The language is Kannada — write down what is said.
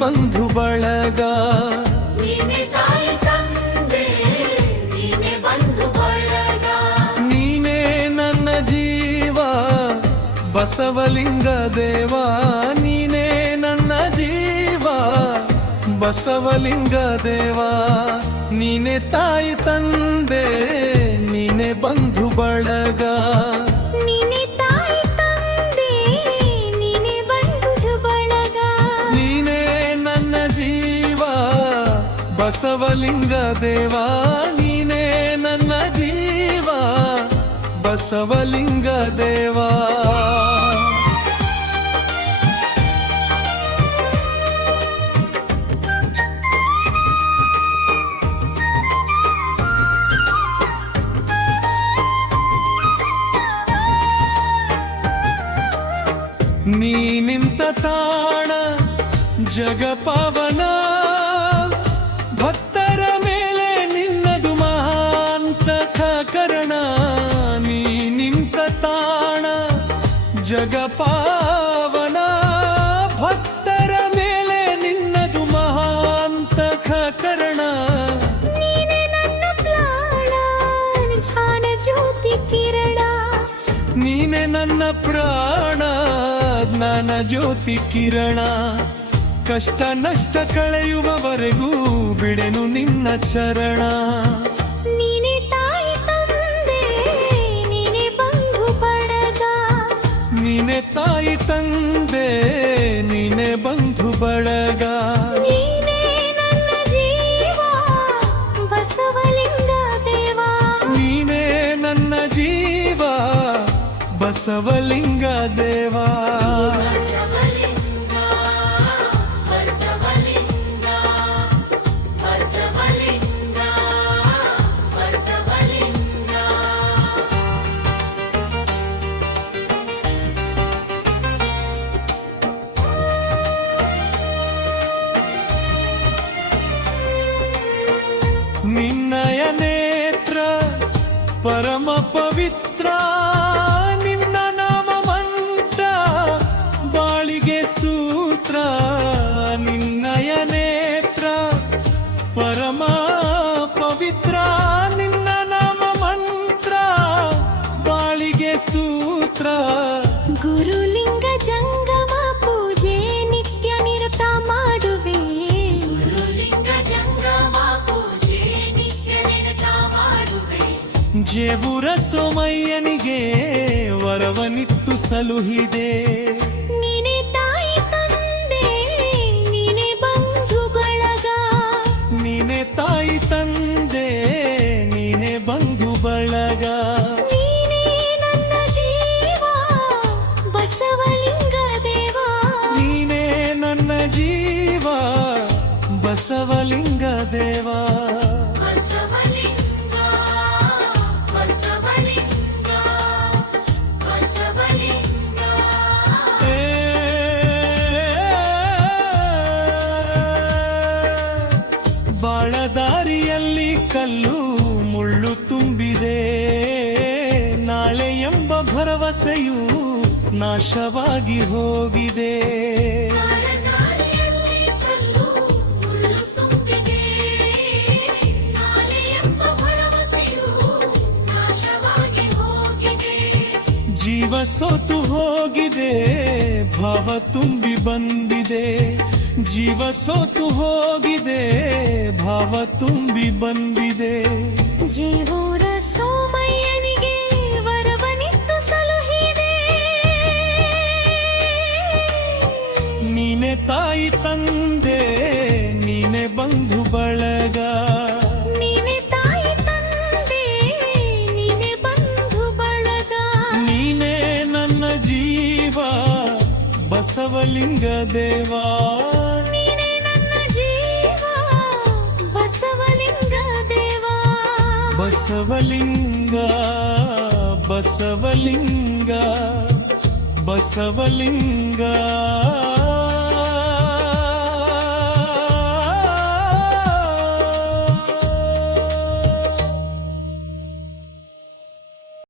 ಬಂಧು ಬಳಗ. ನೀನೆ ತಾಯಿ ತಂದೆ ನೀನೆ ಬಂಧು ಬಳಗ. ನೀನೇ ನನ್ನ ಜೀವ ಬಸವಲಿಂಗ ದೇವ. ನೀನೇ ನನ್ನ ಜೀವ ಬಸವಲಿಂಗ ದೇವ. ನೀನೆ ತಾಯಿ ತಂದೆ ನೀನೆ ಬಂಧು ಬಳಗ. ನೀನೆ ತಾಯಿ ತಂದೆ ನೀನೆ ಬಂಧು ಬಳಗ. ನೀನೇ ನನ್ನ ಜೀವ ಬಸವಲಿಂಗ ದೇವ. ನೀನೇ ನನ್ನ ಜೀವ ಬಸವಲಿಂಗ ದೇವ. ನೀ ನಿಂತ ತಾಣ ಜಗ ಪಾವನ. ಭಕ್ತರ ಮೇಲೆ ನಿನ್ನದು ಮಹಾಂತಕ ಕರಣ. ನೀ ನಿಂತ ತಾಣ ಜಗ ಪಾವನ. ಭಕ್ತರ ಮೇಲೆ ನಿನ್ನದು ಮಹಾಂತಕ ಕರಣ. ನೀನೆ ನನ್ನ ಪ್ರಾಣ ಜ್ಞಾನ ಜ್ಯೋತಿ ಕಿರಣ. ನೀನೆ ನನ್ನ ಪ್ರಾಣ ಜ್ಞಾನ ಜ್ಯೋತಿ ಕಿರಣ. ಕಷ್ಟ ನಷ್ಟ ಕಳೆಯುವವರೆಗೂ ಬಿಡೆನು ನಿನ್ನ ಚರಣ. ನೀನೆ ತಾಯಿ ತಂದೆ ನೀನೆ ಬಂಧು ಬಳಗ. ನೀನೆ ತಾಯಿ ತಂದೆ ನೀನೆ ಬಂಧು ಬಳಗ. ನೀನೆ ನನ್ನ ಜೀವ ಬಸವಲಿಂಗ ದೇವ. ನೀನೇ ನನ್ನ ಜೀವ ಬಸವಲಿಂಗ ದೇವ. ಬಸವಲಿಂಗ ಬಸವಲಿಂಗ ಬಸವಲಿಂಗ ಬಸವಲಿಂಗ. ನಿನ್ನಯ ನೇತ್ರ ಪರಮ ಪವಿತ್ರ. ನಿನ್ನ ನಾಮ ಮಂತ್ರ ಬಾಳಿಗೆ ಸೂತ್ರ. ನಿನ್ನಯ ನೇತ್ರ ಪರಮ ಪವಿತ್ರ. ನಿನ್ನ ನಾಮ ಮಂತ್ರ ಬಾಳಿಗೆ ಸೂತ್ರ. ಗುರುಲಿಂಗ ಜಂಗಮ ಪೂಜೆ ನಿತ್ಯ ನಿರತ ಮಾಡುವೆ. ಗುರುಲಿಂಗ ಜಂಗಮ ಪೂಜೆ ನಿತ್ಯ ನಿರತ ಮಾಡುವೆ. ಜೇವುರ ಸೋಮಯ್ಯನಿಗೆ ವರವನಿತ್ತು ಸಲುಹಿದೆ. ನೀನೆ ತಾಯಿ ತಂದೆ ನೀನೆ ಬಂಧು ಬಳಗ. ನೀನೆ ತಾಯಿ ತಂದೆ ನೀನೆ ಬಂಧು ಬಳಗ. ನೀನೆ ನನ್ನ ಜೀವ ಬಸವಲಿಂಗ ದೇವ. ನೀನೇ ನನ್ನ ಜೀವ ಬಸವಲಿಂಗ ದೇವ. ಬಸವಲಿಂಗ ಬಸವಲಿಂಗ ಬಸವಲಿಂಗ. ಬಾಳದಾರಿಯಲ್ಲಿ ಕಲ್ಲು ಮುಳ್ಳು ತುಂಬಿದೆ. ನಾಳೆ ಎಂಬ ಭರವಸೆಯು ನಾಶವಾಗಿ ಹೋಗಿದೆ. ಬಾಳದಾರಿಯಲ್ಲಿ ಕಲ್ಲು ಮುಳ್ಳು ತುಂಬಿದೆ. ನಾಳೆ ಎಂಬ ಭರವಸೆಯು ನಾಶವಾಗಿ ಹೋಗಿದೆ. ಜೀವ ಸೋತು ಹೋಗಿದೆ ಭಾವ ತುಂಬಿ ಬಂದಿದೆ. ಜೀವ ಸೋತು ಹೋಗಿದೆ ಭಾವ ತುಂಬಿ ಬಂದಿದೆ. ಜೇವೂರ ಸೋಮಯ್ಯನಿಗೆ ವರವನಿತ್ತು ಸಲುಹಿದೆ. ನೀನೆ ತಾಯಿ ತಂದೆ ನೀನೆ ಬಂಧು ಬಳಗ. ನೀನೆ ತಾಯಿ ತಂದೆ ನೀನೆ ಬಂಧು ಬಳಗ. ನೀನೇ ನನ್ನ ಜೀವ ಬಸವಲಿಂಗ ದೇವ. ನೀನೆ ನನ್ನ ಜೀವ ಬಸವಲಿಂಗ ದೇವ. ಬಸವಲಿಂಗ ಬಸವಲಿಂಗ ಬಸವಲಿಂಗ